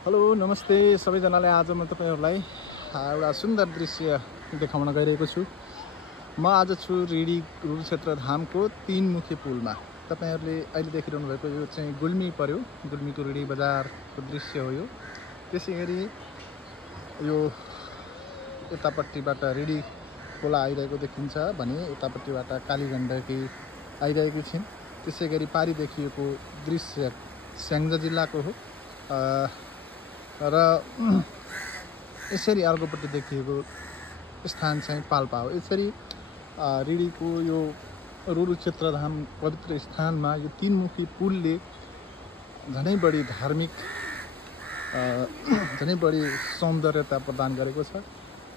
Hello नमस्ते सबैजनालाई। आज म तपाईहरुलाई एउटा सुन्दर दृश्य देखाउन गइरहेको छु। म आज छु रिडी रुद्रक्षेत्र धामको 3 मुखे पुलमा। तपाईहरुले अहिले देखिरहनु भएको यो चाहिँ गुल्मी पर्यो, गुल्मीको रिडी बजारको दृश्य हो यो। त्यसैगरी यो यतापट्टिबाट रिडी खोला आइरहेको देखिन्छ भने यतापट्टिबाट कालीगण्डकी आइरहेकी छिन्। त्यसैगरी पारी देखिएको दृश्य स्याङ्जा जिल्लाको हो र यसरी अर्कोपट्टि देखिएको स्थान चाहिँ पाल्पा हो। यसरी रिडीको यो रुद्रक्षेत्र धाम पवित्र स्थानमा यो 3 मुखी पुलले झनै बढी धार्मिक झनै बढी सौन्दर्यता प्रदान गरेको छ।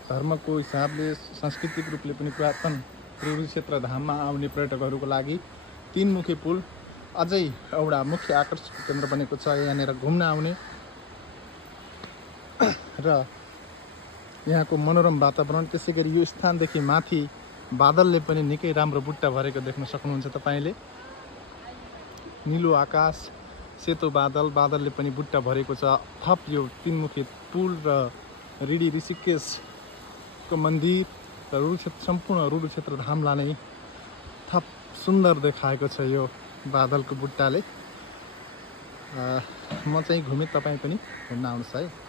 धर्मको हिसाबले सांस्कृतिक रूपले पनि पुरातन रुद्रक्षेत्र धाममा आउने पर्यटकहरूको लागि 3 मुखी पुल अझै एउटा मुख्य आकर्षण केन्द्र बनेको छ। यहाँनिर घुम्न आउने र यहाँको मनोरम वातावरण, त्यसैगरी यो स्थानदेखि माथि बादलले पनि निकै राम्रो बुट्टा भरेको देख्न सक्नुहुन्छ तपाईले। नीलो आकाश, सेतो बादल, बादलले पनि बुट्टा भरेको छ। थप यो 3 मुखी पुल र रिडी ऋषिकेशको मन्दिर र सम्पूर्ण रुद्रक्षेत्र धामलाई नै थप सुन्दर देखाएको छ यो बादलको बुट्टाले। म चाहिँ घुमे, तपाई पनि घुम्न आउनुहोस् है।